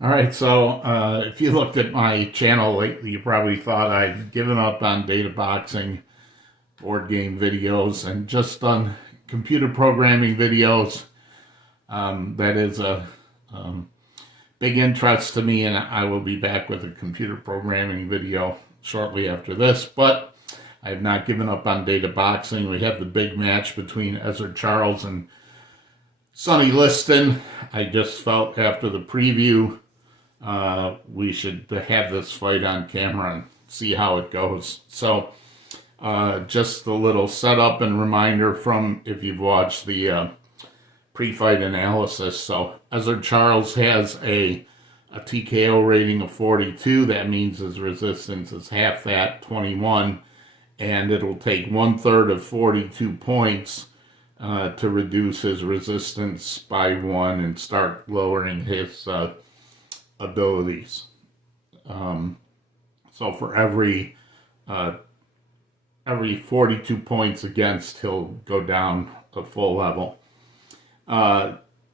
All right, so if you looked at my channel lately, you probably thought I'd given up on data boxing, board game videos, and just done computer programming videos. That is a um, big interest to me, and I will be back with a computer programming video shortly after this. But I have not given up on data boxing. We have the big match between Ezzard Charles and Sonny Liston. I just felt after the preview we should have this fight on camera and see how it goes. So, just a little setup and reminder from if you've watched the pre-fight analysis. So, Ezzard Charles has a TKO rating of 42. That means his resistance is half that, 21, and it'll take 1/3 of 42 points to reduce his resistance by 1 and start lowering his abilities. So for every 42 points against, he'll go down a full level.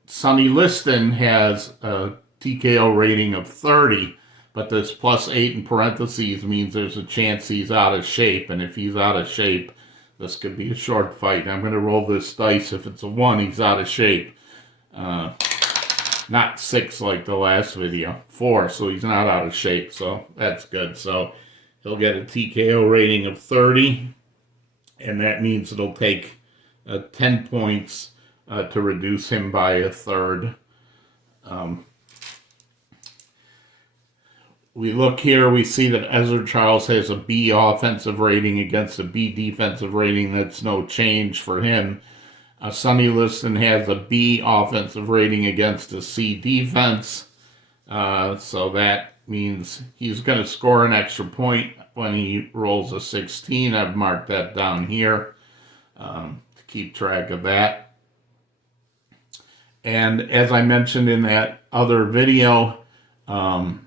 Sonny Liston has a TKO rating of 30, but this +8 in parentheses means there's a chance he's out of shape, and if he's out of shape, this could be a short fight. I'm going to roll this dice. If it's a 1, he's out of shape. Not 6 like the last video. 4, so he's not out of shape, so that's good. So he'll get a TKO rating of 30, and that means it'll take 10 points to reduce him by 1/3. We look here, we see that Ezzard Charles has a B offensive rating against a B defensive rating. That's no change for him. Sonny Liston has a B offensive rating against a C defense. So that means he's going to score an extra point when he rolls a 16. I've marked that down here to keep track of that. And as I mentioned in that other video, Ezzard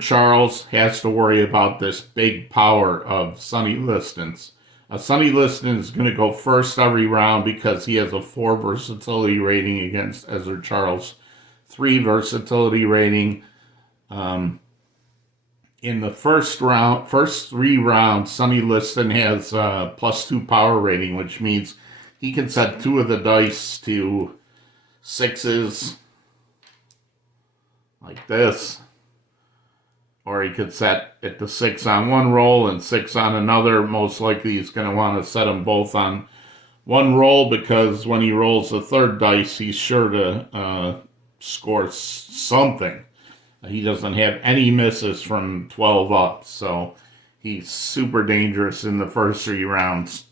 Charles has to worry about this big power of Sonny Liston's. Sonny Liston is going to go first every round because he has a 4 versatility rating against Ezzard Charles' 3 versatility rating. In the first 3 rounds, Sonny Liston has a +2 power rating, which means he can set 2 of the dice to 6s like this, or he could set it to 6 on one roll and 6 on another. Most likely he's going to want to set them both on one roll because when he rolls the 3rd dice, he's sure to score something. He doesn't have any misses from 12 up, so he's super dangerous in the first 3 rounds.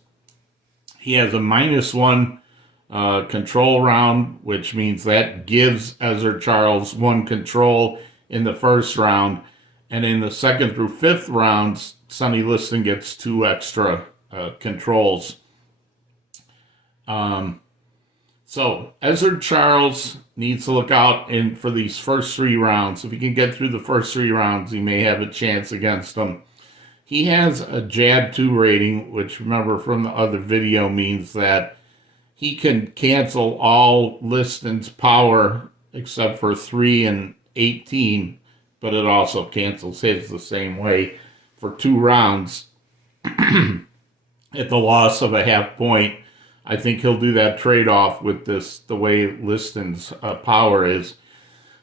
He has a -1 control round, which means that gives Ezzard Charles 1 control in the first round. And in the 2nd through 5th rounds, Sonny Liston gets 2 extra controls. So Ezzard Charles needs to look out for these first 3 rounds. If he can get through the first 3 rounds, he may have a chance against him. He has a jab 2 rating, which remember from the other video means that he can cancel all Liston's power except for 3 and 18, but it also cancels his the same way for 2 rounds at the loss of a half point. I think he'll do that trade-off with the way Liston's power is.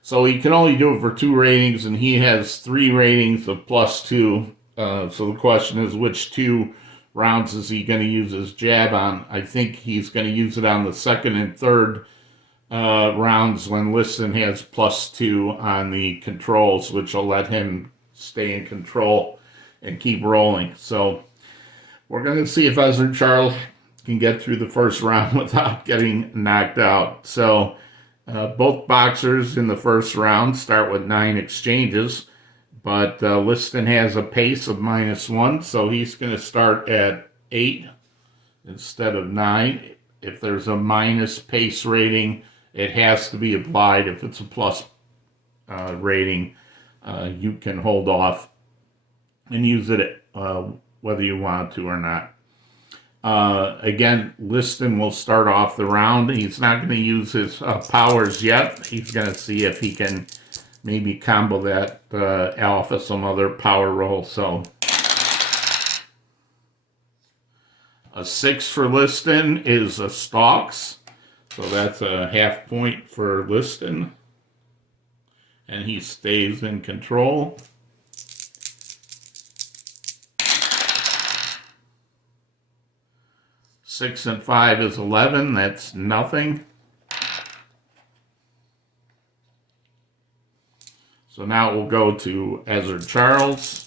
So he can only do it for 2 ratings, and he has 3 ratings of +2. So the question is, which 2 rounds is he going to use his jab on? I think he's going to use it on the 2nd and 3rd rounds when Liston has +2 on the controls, which will let him stay in control and keep rolling. So we're going to see if Ezzard Charles can get through the first round without getting knocked out. So both boxers in the first round start with 9 exchanges, but Liston has a pace of -1, so he's going to start at 8 instead of 9. If there's a minus pace rating, it has to be applied. If it's a plus rating, you can hold off and use it whether you want to or not. Again, Liston will start off the round. He's not going to use his powers yet. He's going to see if he can maybe combo that alpha some other power roll. So a 6 for Liston is a stalks. So that's a half point for Liston. And he stays in control. 6 and 5 is 11. That's nothing. So now we'll go to Ezzard Charles.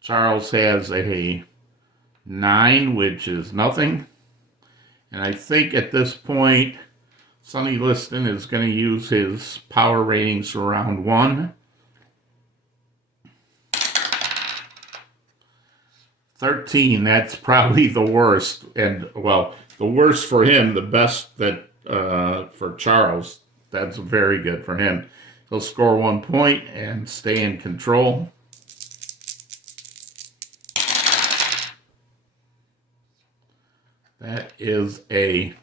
Charles has a 9, which is nothing. And I think at this point, Sonny Liston is going to use his power ratings for round 1. 13, that's probably the worst. And, well, the worst for him, the best that for Charles. That's very good for him. He'll score 1 point and stay in control. That is a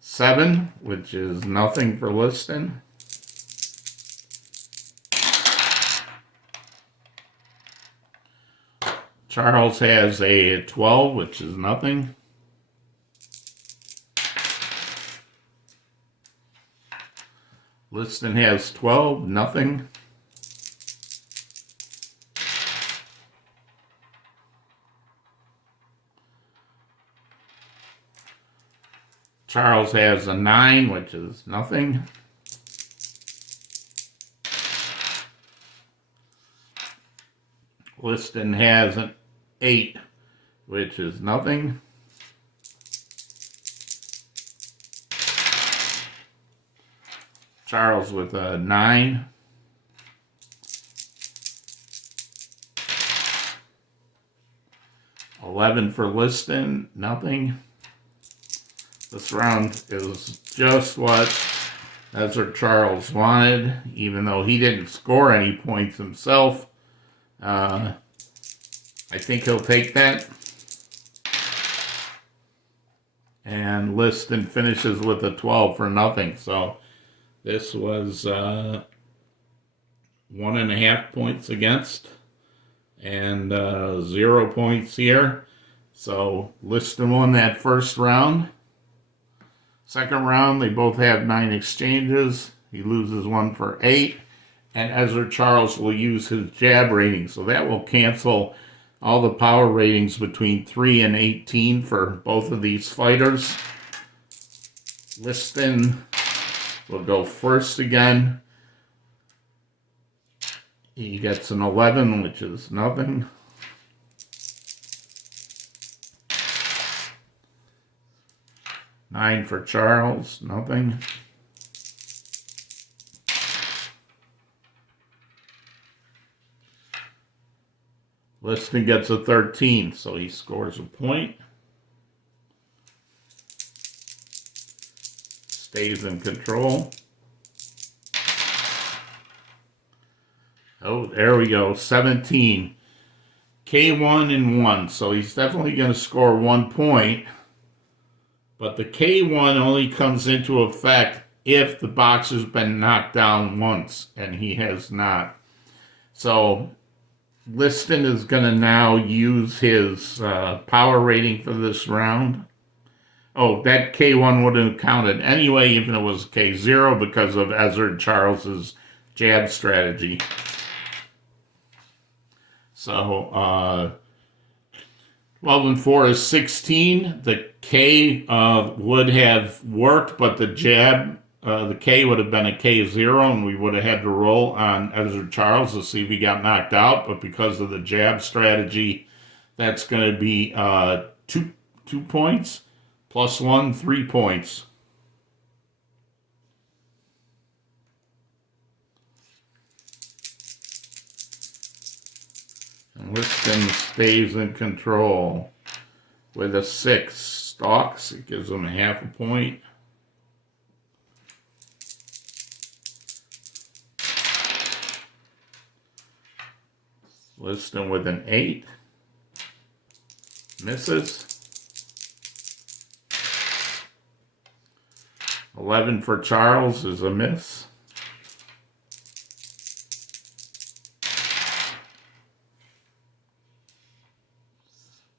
7, which is nothing for Liston. Charles has a 12, which is nothing. Liston has 12, nothing. Charles has a 9, which is nothing. Liston has an 8, which is nothing. Charles with a 9. $11 for Liston, nothing. This round is just what Ezzard Charles wanted, even though he didn't score any points himself. I think he'll take that. And Liston finishes with a 12 for nothing. So this was 1.5 points against and 0 points here. So Liston won that first round. Second round, they both have 9 exchanges. He loses 1 for 8. And Ezzard Charles will use his jab rating. So that will cancel all the power ratings between 3 and 18 for both of these fighters. Liston will go first again. He gets an 11, which is nothing. Nine for Charles, nothing. Liston gets a 13, so he scores a point. Stays in control. Oh, there we go, 17. K1 and 1, so he's definitely going to score 1 point. But the K1 only comes into effect if the boxer's been knocked down once, and he has not. So Liston is going to now use his power rating for this round. Oh, that K1 wouldn't have counted anyway, even if it was K0, because of Ezzard Charles's jab strategy. So 12 and 4 is 16. The K would have worked, but the jab, the K would have been a K0, and we would have had to roll on Ezzard Charles to see if he got knocked out. But because of the jab strategy, that's going to be 2 points, plus 1, 3 points. And Liston stays in control with a 6. Stalks, it gives him a half a point. Liston with an 8. Misses. 11 for Charles is a miss.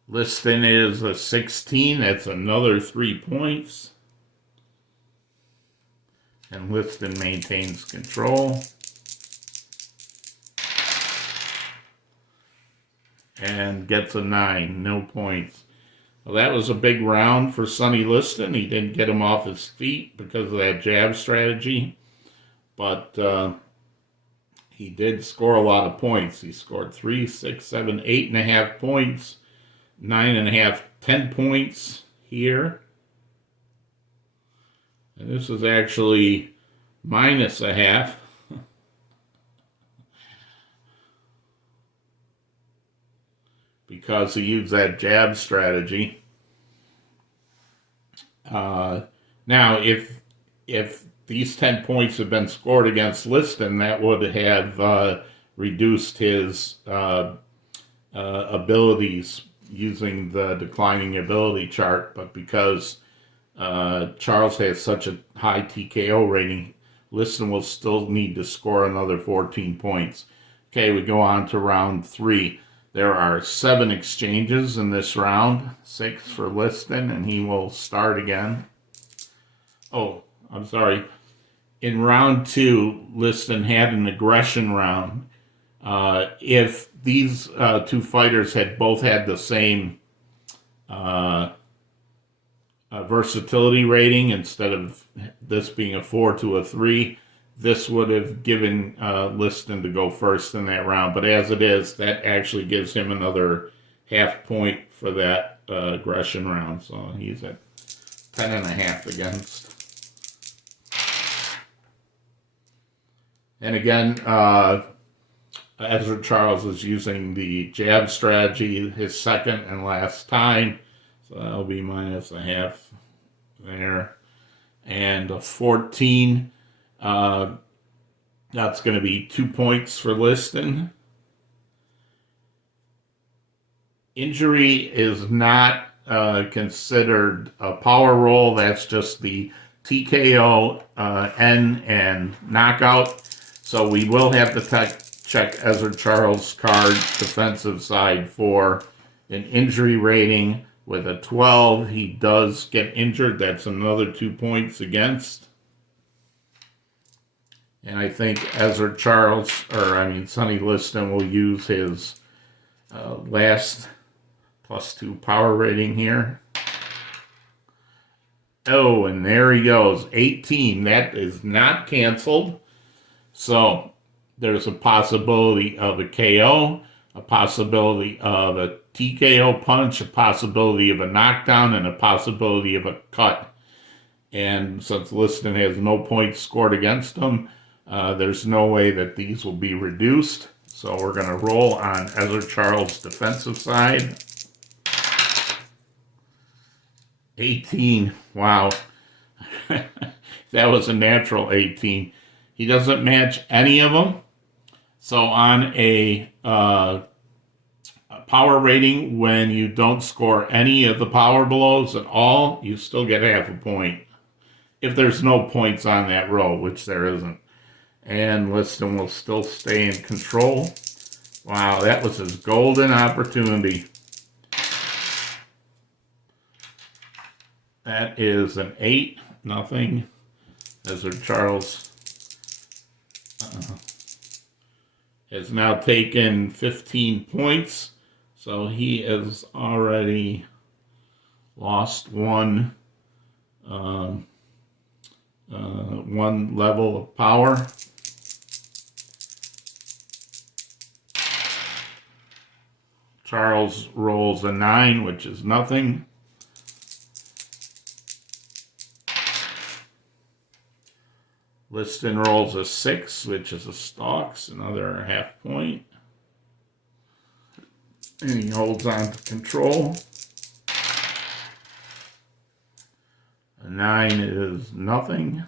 Liston is a 16. That's another 3 points. And Liston maintains control. And gets a 9. No points. Well, that was a big round for Sonny Liston. He didn't get him off his feet because of that jab strategy. But he did score a lot of points. He scored 3, 6, 7, 8.5 points. 9.5, 10 points here. And this is actually minus a half. Because he used that jab strategy. Now, if these 10 points had been scored against Liston, that would have reduced his abilities using the declining ability chart. But because Charles has such a high TKO rating, Liston will still need to score another 14 points. Okay, we go on to round 3. There are 7 exchanges in this round, 6 for Liston, and he will start again. Oh, I'm sorry. In round 2, Liston had an aggression round. If these 2 fighters had both had the same versatility rating, instead of this being a 4 to a 3, this would have given Liston to go first in that round. But as it is, that actually gives him another half point for that aggression round. So he's at 10.5 against. And again, Ezzard Charles is using the jab strategy his second and last time. So that'll be minus a half there. And a 14. That's going to be 2 points for Liston. Injury is not considered a power roll. That's just the TKO, N, and knockout. So we will have to check Ezzard Charles' card defensive side for an injury rating. With a 12, he does get injured. That's another 2 points against. And I think Sonny Liston will use his last +2 power rating here. Oh, and there he goes, 18. That is not canceled. So there's a possibility of a KO, a possibility of a TKO punch, a possibility of a knockdown, and a possibility of a cut. And since Liston has no points scored against him, there's no way that these will be reduced. So we're going to roll on Ezzard Charles' defensive side. 18. Wow. That was a natural 18. He doesn't match any of them. So on a power rating, when you don't score any of the power blows at all, you still get half a point. If there's no points on that row, which there isn't. And Liston will still stay in control. Wow, that was his golden opportunity. That is an 8-0. Ezzard Charles has now taken 15 points. So he has already lost one level of power. Charles rolls a 9, which is nothing. Liston rolls a 6, which is a stalks, another half point. And he holds on to control. A 9 is nothing.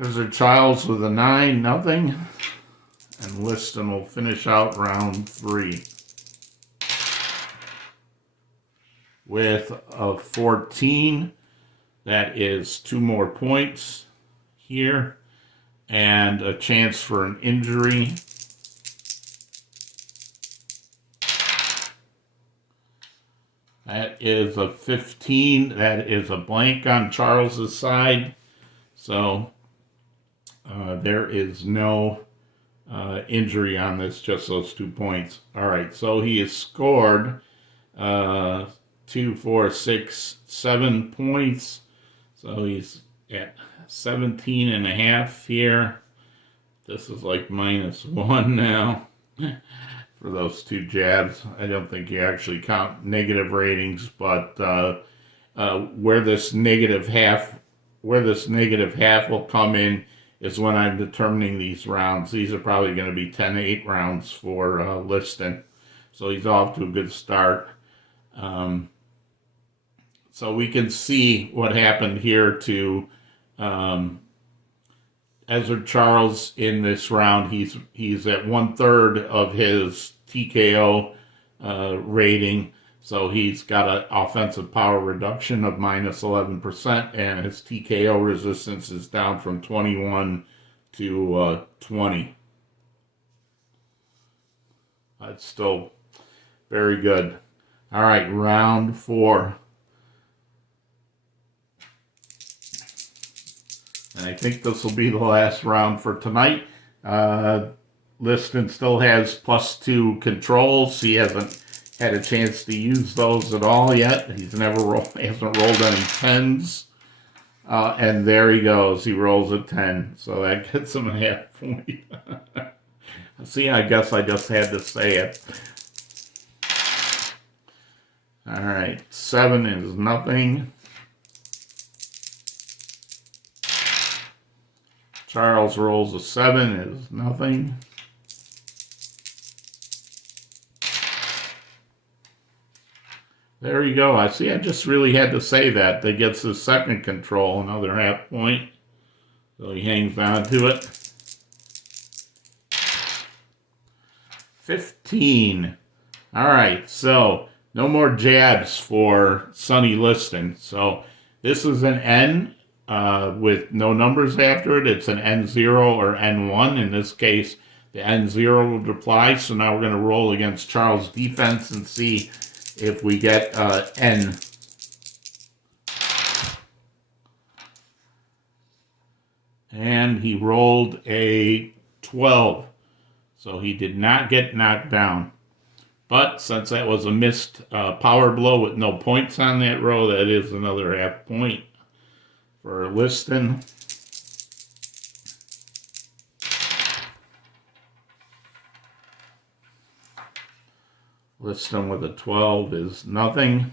Ezzard Charles with a 9, nothing. And Liston will finish out round 3 with a 14. That is 2 more points here and a chance for an injury. That is a 15. That is a blank on Charles's side. So there is no injury on this, just those 2 points. All right, so he has scored 2, 4, 6, 7 points. So he's at 17 and a half here. This is like -1 now for those 2 jabs. I don't think you actually count negative ratings, but where this negative half will come in is when I'm determining these rounds. These are probably going to be 10-8 rounds for Liston. So he's off to a good start. So we can see what happened here to Ezzard Charles in this round. He's at 1/3 of his TKO rating. So he's got an offensive power reduction of -11%, and his TKO resistance is down from 21 to 20. That's still very good. All right, round 4. And I think this will be the last round for tonight. Liston still has +2 controls. He hasn't had a chance to use those at all yet. Hasn't rolled any 10s. And there he goes. He rolls a 10. So that gets him a half point. See, I guess I just had to say it. All right. 7 is nothing. Charles rolls a 7 is nothing. There you go. I see. I just really had to say that. That gets his second control, another half point. So he hangs on to it. 15. All right. So no more jabs for Sonny Liston. So this is an N with no numbers after it. It's an N0 or N1. In this case, the N0 will apply. So now we're going to roll against Charles' defense and see if we get N. And he rolled a 12. So he did not get knocked down. But since that was a missed power blow with no points on that row, that is another half point for Liston. Liston with a 12 is nothing.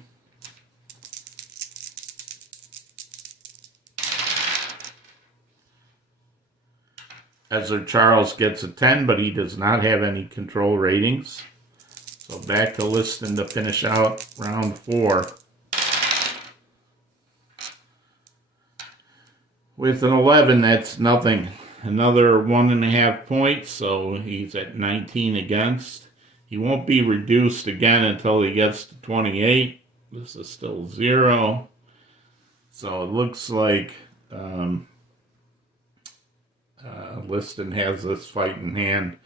Ezzard Charles gets a 10, but he does not have any control ratings. So back to Liston to finish out round 4. With an 11, that's nothing. Another 1.5 points, so he's at 19 against. He won't be reduced again until he gets to 28. This is still 0. So it looks like Liston has this fight in hand.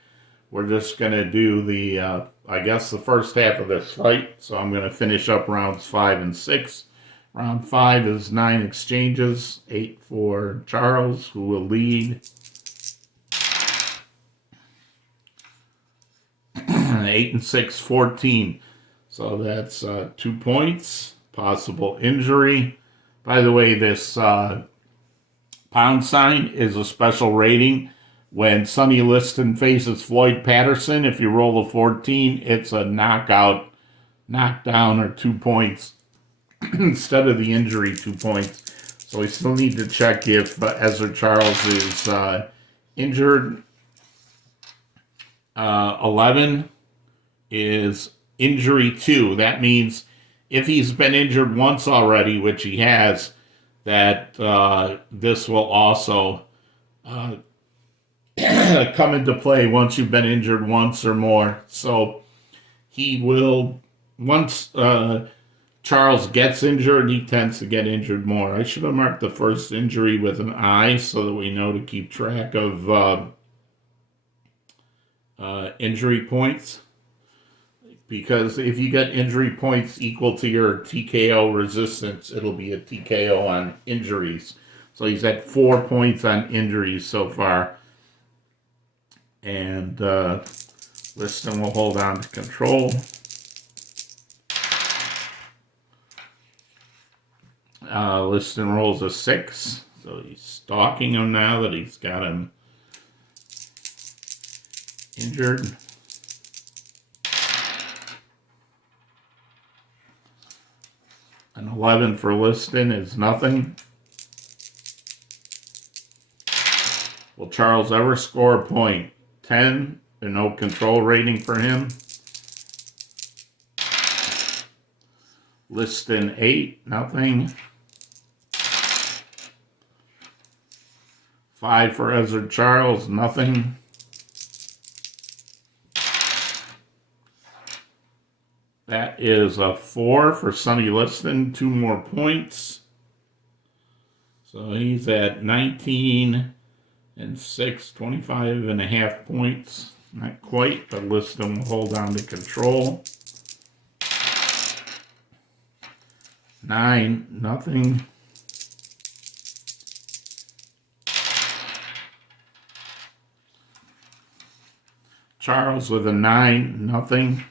We're just going to do the, I guess, the first half of this fight. So I'm going to finish up rounds 5 and 6. Round 5 is 9 exchanges, 8 for Charles, who will lead. 8 and 6, 14. So that's 2 points, possible injury. By the way, this pound sign is a special rating. When Sonny Liston faces Floyd Patterson, if you roll a 14, it's a knockout, knockdown, or 2 points instead of the injury 2 points. So we still need to check if Ezzard Charles is injured. 11 is injury 2. That means if he's been injured once already, which he has, that this will also uh, come into play once you've been injured once or more. So he will, once Charles gets injured, he tends to get injured more. I should have marked the first injury with an I so that we know to keep track of injury points. Because if you get injury points equal to your TKO resistance, it'll be a TKO on injuries. So he's at 4 points on injuries so far. And Liston will hold on to control. Liston rolls a 6. So he's stalking him now that he's got him injured. An 11 for Liston is nothing. Will Charles ever score a point? 10, and no control rating for him. Liston 8, nothing. 5 for Ezzard Charles, nothing. That is a 4 for Sonny Liston, 2 more points. So he's at 19 and 6, 25 and a half points. Not quite, but Liston will hold on to control. 9, nothing. Charles with a 9, nothing.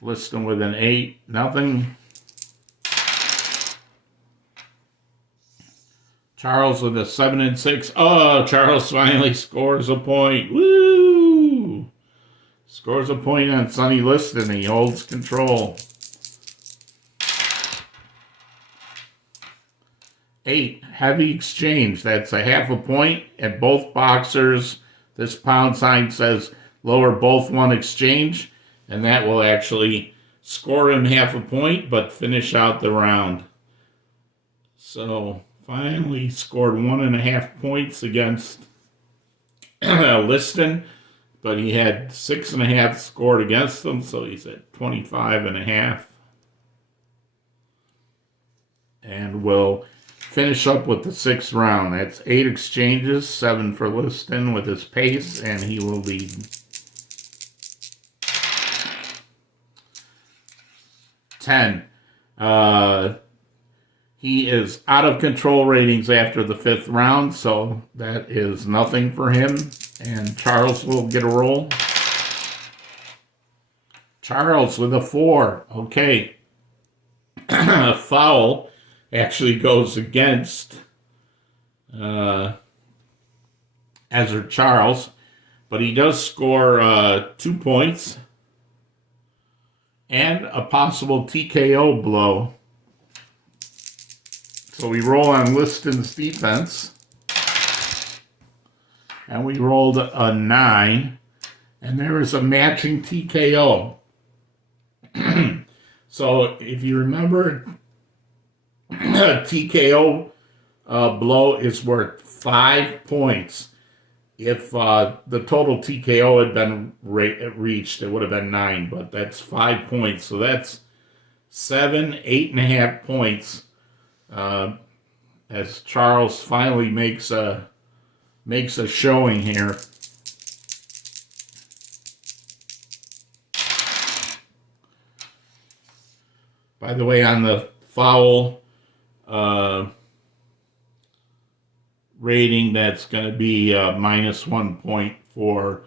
Liston with an 8, nothing. Charles with a 7 and 6. Oh, Charles finally scores a point. Woo! Scores a point on Sonny Liston. He holds control. 8, heavy exchange. That's a half a point. At both boxers, this pound sign says lower both one exchange. And that will actually score him half a point, but finish out the round. So finally scored 1.5 points against Liston, but he had 6.5 scored against him, so he's at 25.5. And we'll finish up with the 6th round. That's 8 exchanges, 7 for Liston with his pace, and he will lead. 10. He is out of control ratings after the 5th round, so that is nothing for him. And Charles will get a roll. Charles with a 4. Okay. A foul actually goes against Ezzard Charles, but he does score 2 points and a possible TKO blow. So we roll on Liston's defense. And we rolled a 9. And there is a matching TKO. So if you remember, a TKO blow is worth 5 points. If the total TKO had been reached, it would have been 9, but that's 5 points. So that's 7, 8.5 points as Charles finally makes a showing here. By the way, on the foul rating, that's going to be minus 1 point for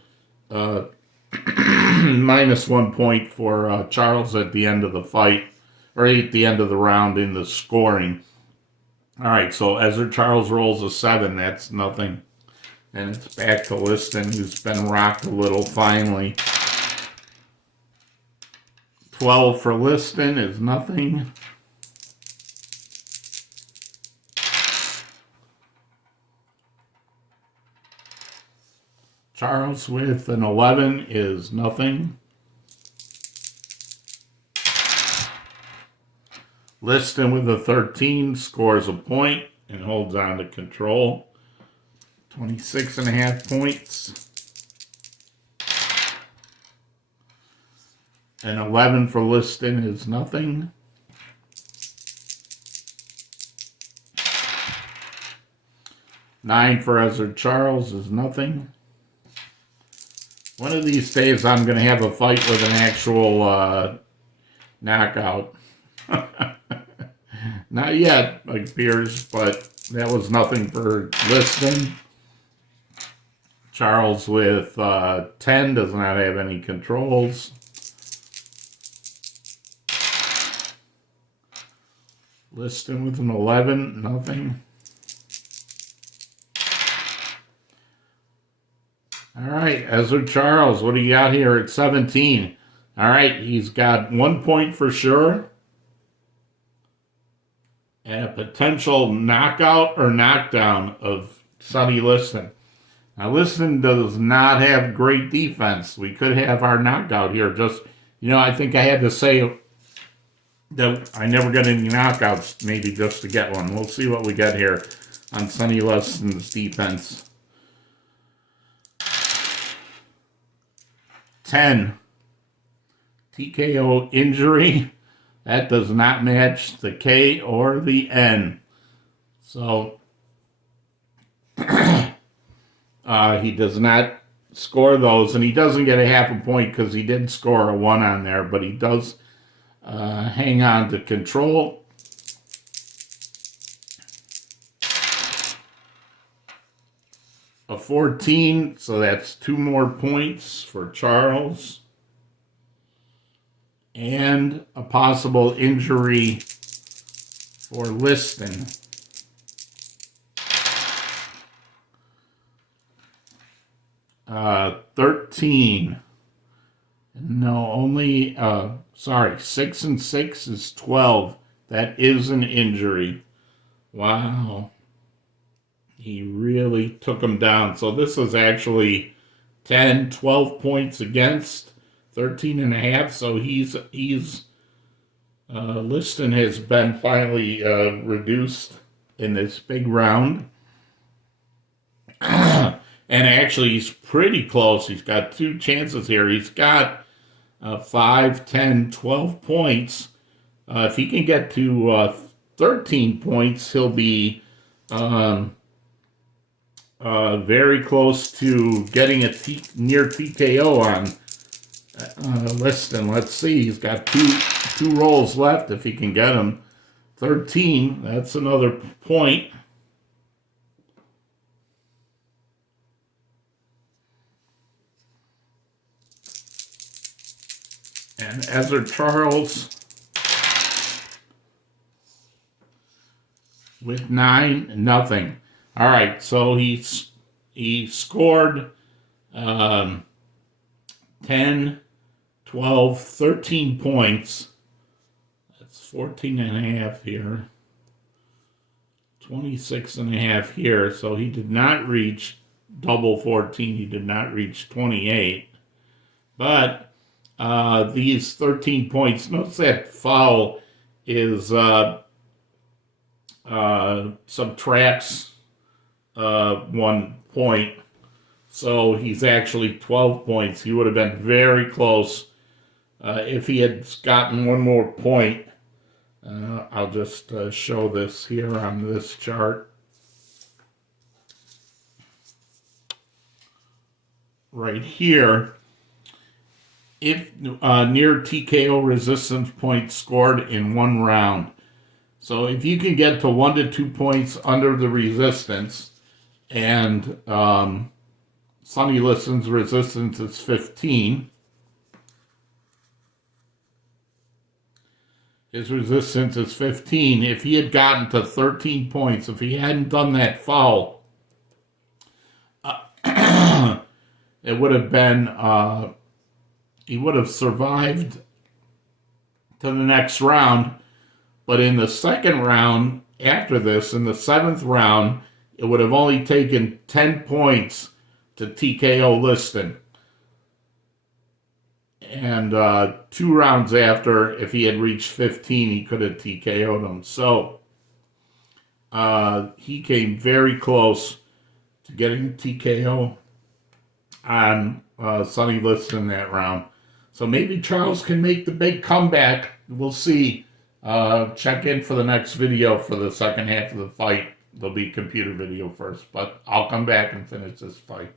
minus 1 point for Charles at the end of the fight, or at the end of the round in the scoring. All right, so Ezzard Charles rolls a 7. That's nothing. And it's back to Liston, who's been rocked a little finally. 12 for Liston is nothing. Charles with an 11 is nothing. Liston with a 13 scores a point and holds on to control. 26.5 points. And 11 for Liston is nothing. Nine for Ezzard Charles is nothing. One of these days I'm going to have a fight with an actual knockout. Not yet, it appears, but that was nothing for Liston. Charles with 10 does not have any controls. Liston with an 11, nothing. All right, Ezzard Charles, what do you got here at 17? All right, he's got 1 point for sure. And a potential knockout or knockdown of Sonny Liston. Now, Liston does not have great defense. We could have our knockout here. Just, I think I had to say that I never got any knockouts, maybe just to get one. We'll see what we get here on Sonny Liston's defense. 10. TKO injury. That does not match the K or the N. So, he does not score those, and he doesn't get a half a point because he did score a 1 on there, but he does hang on to control. A 14, so that's 2 more points for Charles. And a possible injury for Liston. Uh, 13. No, only, 6 and 6 is 12. That is an injury. Wow. He really took him down. So this is actually 10, 12 points against. 13 and a half, so he's Liston has been finally reduced in this big round. And actually, he's pretty close. He's got 2 chances here. He's got 5, 10, 12 points. If he can get to 13 points, he'll be very close to getting a near TKO on Liston. Let's see. He's got two rolls left if he can get them. 13. That's another point. And Ezzard Charles with 9, nothing. All right. So he scored 10, 12, 13 points. That's 14 and a half here. 26 and a half here. So he did not reach double 14. He did not reach 28. But these 13 points, notice that foul is subtracts 1 point. So he's actually 12 points. He would have been very close if he had gotten 1 more point. I'll just show this here on this chart. Right here. If near TKO resistance points scored in 1 round. So if you can get to 1 to 2 points under the resistance, and Sonny Liston's resistance is 15. His resistance is 15. If he had gotten to 13 points, if he hadn't done that foul, it would have been, he would have survived to the next round. But in the second round, after this, in the 7th round, it would have only taken 10 points to TKO Liston. And 2 rounds after, if he had reached 15, he could have TKO'd him. So he came very close to getting a TKO on Sonny Liston that round. So maybe Charles can make the big comeback. We'll see. Check in for the next video for the second half of the fight. There'll be computer video first, but I'll come back and finish this fight.